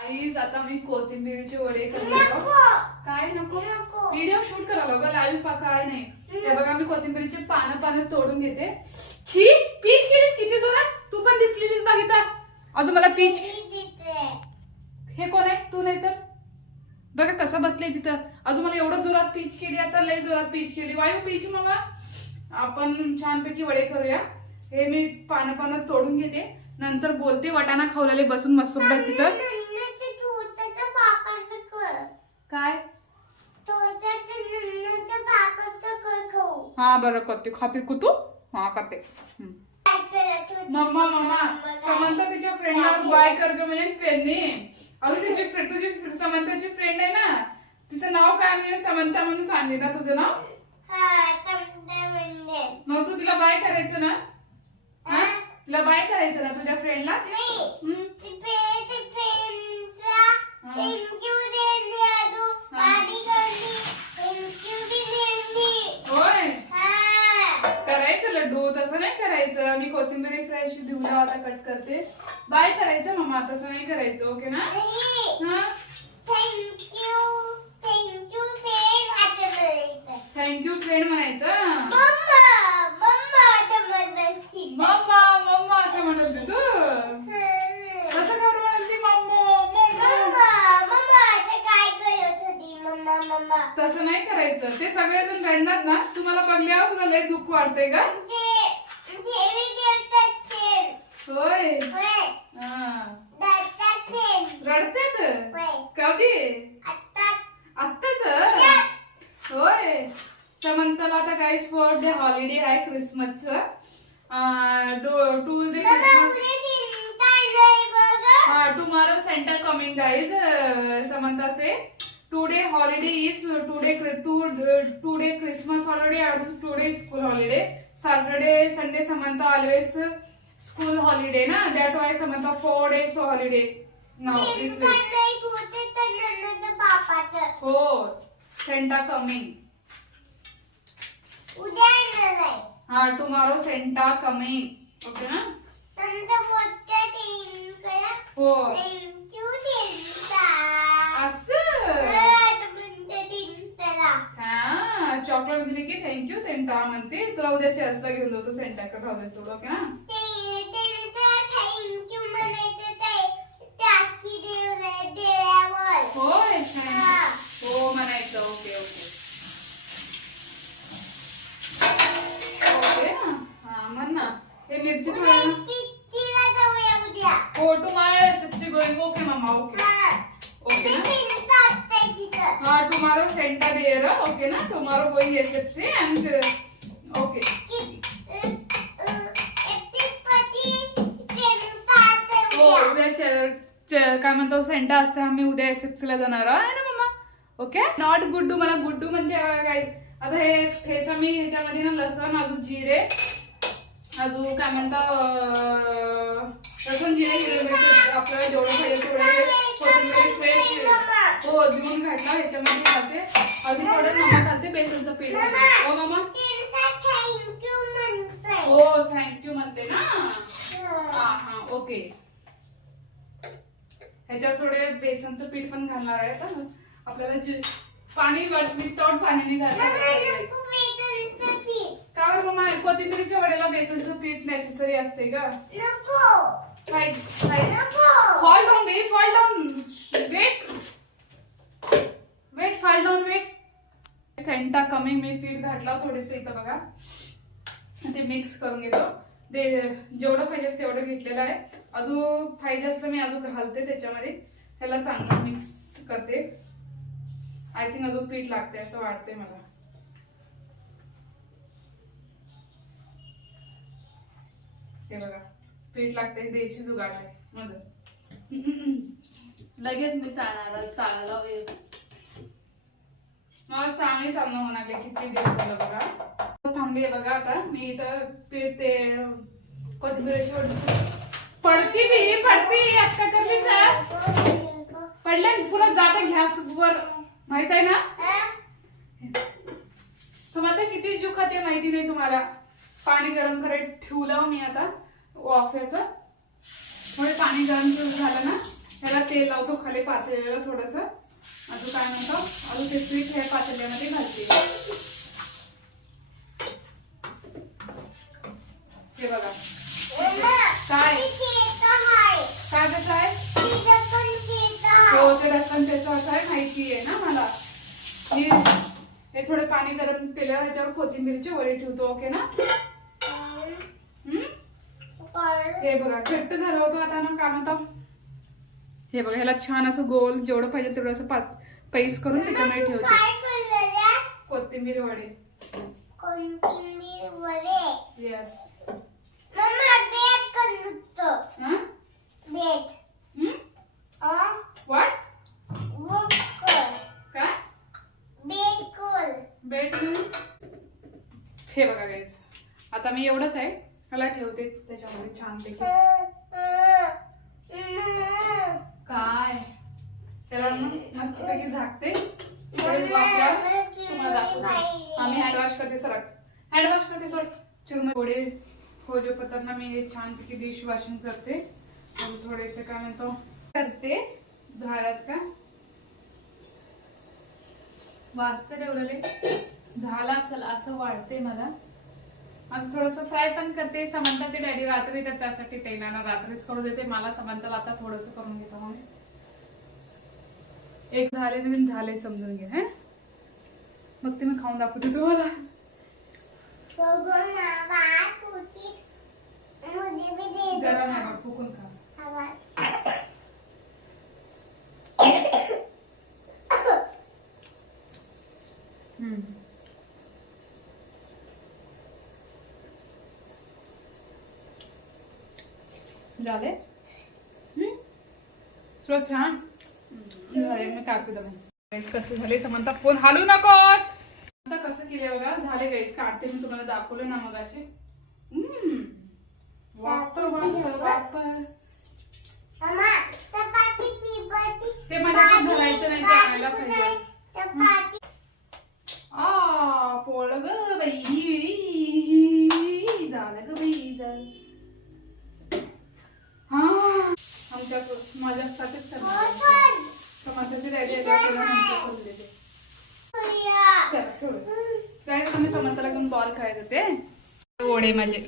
Eyes आता मी कोथिंबीरचे वडे करणार. काय नको व्हिडिओ शूट करायला बघा लाईव्ह पा काय नाही. ते बघा मी कोथिंबीरचे पानं तोडून घेते. छी पीच केलीस किती जोरात. तू पण दिसलेलीस बघिता. अजून मला पीच. हे कोण आहे तू नाही तर बघा कसं बसले तिथं. अजून मला एवढं जोरात पीच केली. आता लय जोरात पीच केली. वायू पीच मामा. आपण छानपैकी वडे करूया. हे मी पानं तोडून घेते. नंतर बोलते. वाटाणा खावलेले बसून मस्त उडत तिथं. काय हा बरं करते खाते कुतू. हा खाते. मम्मा समंता तिच्या फ्रेंडला बाय कर ग म्हणजे त्यांनी. अगं तिची तुझी समंताची फ्रेंड आहे ना. तिचं नाव काय म्हणजे समंता म्हणून सांगली ना तुझं नाव. मग तू तिला बाय करायचं ना. तिला बाय करायचं ना तुझ्या फ्रेंडला. होय करायचं लड्डू तसं नाही करायचं. मी कोथिंबीर फ्रेश धुवला आता कट करते. बाय करायचं मम्मा तसं नाही करायचं. ओके ना. थँक्यू फ्रेंड म्हणायचं. मम्मा असं म्हणाल तू. कसं कर म्हणाल ती मम्मा. तसं नाही करायचं. ते सगळेजण रडणार ना. तुम्हाला बघल्यावर तुला लय दुःख वाटतंय का. होय रडतात कधी आत्ताच. होय समंताला आता गाईस फॉर डे हॉलिडे आहे क्रिसमसचं. Tomorrow Santa coming guys. Samantha say today holiday is today Christmas holiday and today school holiday. Saturday Sunday Samantha always school holiday ना. That why Samantha 4 days holiday now this week. हो Santa coming. हा tomorrow Santa coming. Okay ना. हो हा chocolate दिली की thank you Santa म्हणते. तुला उद्या चर्चला घेऊन जातो सेंटाकडे राहू दे सोड. ओके ना. होय हो म्हणायचं. ओके ओके ओके ना. हा म्हण ना. हे मिरची थोडी हो टुमारो एसएफसी गोइंग. ओके मामा ओके ओके ना. हाँ टुमारो सेंटा देयर. ओके ना. Tomorrow going SFC end okay. हो उद्या काय म्हणतो सेंटा असते. आम्ही उद्या एसएफसी ला जाणार आहे ना मम्मा. Okay not Guddu. मला गुड्डू म्हणते गाईस. आता हे ठेचा मी ह्याच्यामध्ये ना लसण अजून जिरे अजून काय म्हणता लसूण जिरे हिरवी मिरची आपल्याला जेवढं पाहिजे तेवढे कोथिंबीर फ्रेश हो धुवून घातला. ह्याच्यामध्ये घालते अजून थोडं नमक घालते. बेसनचं पीठ घालते. हो मामा हो थँक्यू म्हणते ना. हा ओके. ह्याच्यात थोडे बेसनचं पीठ पण घालणार आहे. तर आपल्याला पाणी विदाउट पाण्याने घालायचं. का मग कोथिंबीरच्या वड्याला बेसनचं पीठ नेसेसरी असते का. फॉल डाऊन बे fall down wait fall down wait. Santa coming मी पीठ घातला थोडेसे इथं बघा. ते मिक्स करून घेतो. ते जेवढं पाहिजे तेवढं घेतलेलं आहे. अजून पाहिजे असलं मी अजून घालते त्याच्यामध्ये. त्याला चांगलं मिक्स करते. आय थिंक अजून पीठ लागते असं वाटते मला. हे बघा पीठ लागते. देशी जुगाड आहे माझं. लगेच मी चालला मला चांगली चालणं होणार किती दिवस झालं बघा. थांबली आहे बघा. आता मी इथं पीठ ते कोथिंबीरची वडी पडती आज काय करली पडल्या पुरा जाते गॅस वर माहित आहे ना. समजते किती जीव खाते माहिती नाही तुम्हाला. पाणी गरम करायला ठेवलं मी आता वाफ्याचं. थोडे पाणी गरम झालं ना ह्याला तेल लावतो खाली पातेल्याला थोडस. अजून काय म्हणतो, अजून ते पीठ हे पातेल्यामध्ये घालते. हे बघा काय काय त्याचं आहे. हो ते रस्सन त्याचं असं आहे माहिती आहे ना मला. मी हे थोडे पाणी गरम केल्यावर ह्याच्यावर कोथिंबीरचे वडे ठेवतो. ओके ना. हे बघा घट्ट झालं होतं आता ना. काय म्हणतो, हे बघा ह्याला छान असं गोल जेवढं पाहिजे तेवढं असं पैस करून त्याच्यामध्ये ठेवते. कोथिंबीर वडे. येस. व्हॉट काय बेट. हे बघा गाईस आता मी एवढंच आहे ह्याला ठेवते त्याच्यामध्ये छानपैकी. काय त्याला मस्तपैकी झाकते. तुम्हाला दाखवते. आम्ही हँडवॉश करते सरक. हँडवॉश करते सर. चिरून थोडे हो जो पत्तर ना मी हे छानपैकी डिश वॉशिंग करते. आणि थोडेसे काय म्हणतो करते झाडात का वाजते एवढले झाला असेल असं वाटते मला. आज थोडस फ्राय पण करते. समंताचे डॅडी रात्री तर त्यासाठी तेलानं रात्रीच करून देते. मला समंताला आता थोडस करून घेतो. मग एक झाले समजून घे. हे मग ते मी खाऊन दाखवते तुम्हाला. गरम आहे मग फुकून खा. झाले छान झाले. मी काढते दम. कसे झाले समंता फोन हालू नकोस. आता कसं केले बघा. झाले गाईस काढते मी तुम्हाला दाखवलं ना मग असे. वापर ते मला पण घालायचं नाही ते आणायला पाहिजे. पोळ ग बाई झालं ग बाई झालं. हा आमच्या माझ्यासाठीच टमाटरची रेडी काय आम्ही टमाटर घेऊन बॉल खायचं ते वडे माझे.